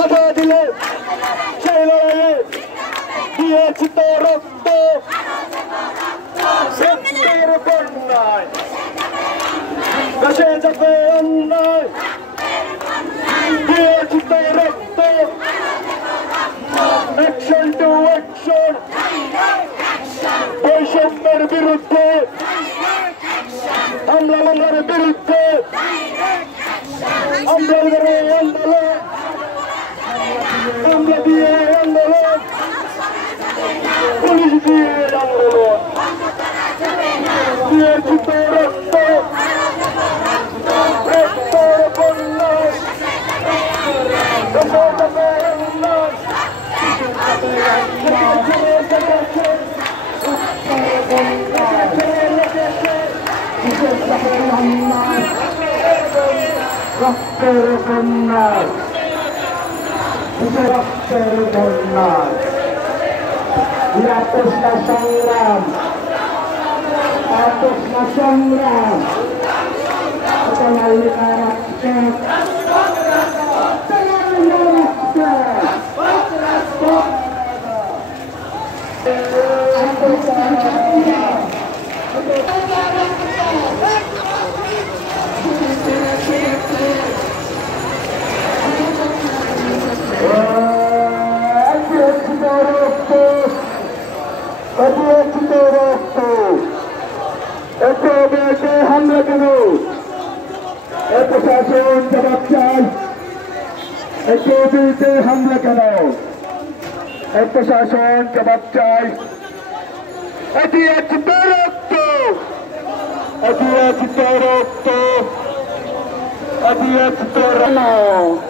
বাধা দিলে সেই লড়াইয়ে দিয়েছি তো রক্ত সত্যের বন্যায় দেশে যাবে অন্যায় দিয়েছি তো রক্ত অ্যাকশন টু অ্যাকশন বৈষম্যের বিরুদ্ধে হামলা মামলার বিরুদ্ধে আমরা আন্দোলন আমরা দিয়ে আন্দোলন পুলিশ দিয়ে আন্দোলন দিয়েছি তো রক্ত রক্তের বন্যায় রক্তের বন্যায় রক্তের বন্যায় কৃষ্ণ সংগ্রাম কৃষ্ণ সংগ্রাম হামলা কেন প্রশাসন জবাব চাই বিরুদ্ধে হামলা কেন প্রশাসন জবাব চাই এটি একটি রক্ত এটি একটি রক্ত এটি একটি